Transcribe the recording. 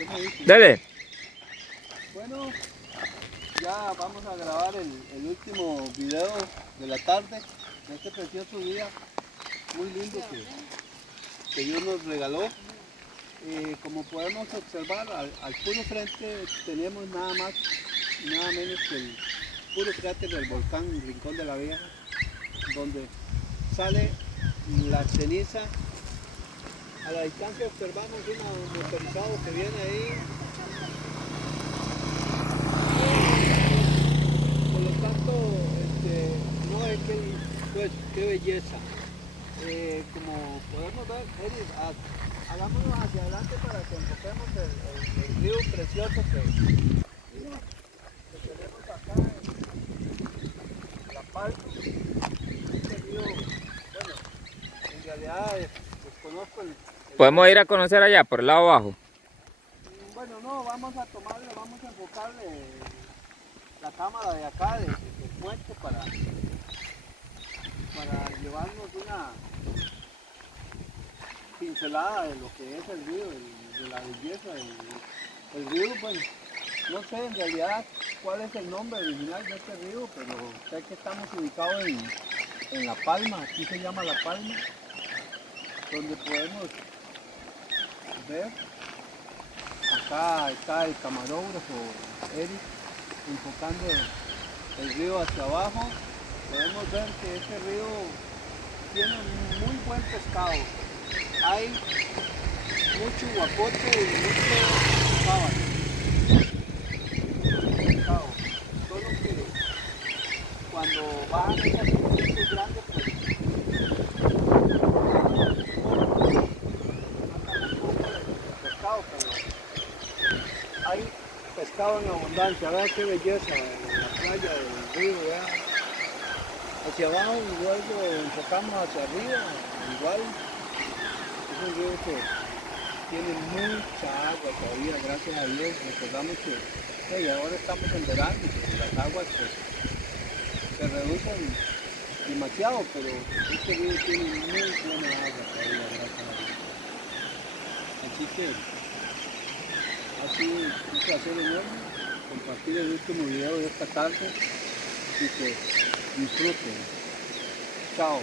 ¿Qué me dices? Dele. Bueno, ya vamos a grabar el último video de la tarde de este precioso día muy lindo que Dios nos regaló. Como podemos observar, al puro frente tenemos nada más, nada menos que el puro cráter del volcán Rincón de la Vieja, donde sale la ceniza. A la distancia observamos un motorizado que viene ahí. Por lo tanto, no es que, pues, qué belleza. Como podemos ver, Eric, hagámonos hacia adelante para que enfoquemos el río precioso que tenemos acá en La Palma. Este río, bueno, en realidad desconozco Podemos ir a conocer allá, por el lado abajo. Bueno, no, vamos a enfocarle la cámara de acá, del puente, para llevarnos una pincelada de lo que es el río, de la belleza del río. Bueno, no sé en realidad cuál es el nombre original de este río, pero sé que estamos ubicados en La Palma, aquí se llama La Palma, donde podemos ver. Acá está el camarógrafo Eric enfocando el río hacia abajo. Podemos ver que este río tiene muy buen pescado. Hay mucho guapote y mucho pescado. Solo que cuando bajan esas superficies grandes, pues pescado, pero hay pescado en abundancia. Vean qué belleza la playa del río, vean. Hacia abajo y luego enfocamos hacia arriba, igual. Es un río que tiene mucha agua todavía, gracias a Dios. Recordamos que ahora estamos en verano y las aguas pues, se reducen demasiado, pero este río tiene muy buena agua todavía, gracias a Dios. Así que ha sido un placer enorme compartir el último video de esta tarde y que disfruten. Chao.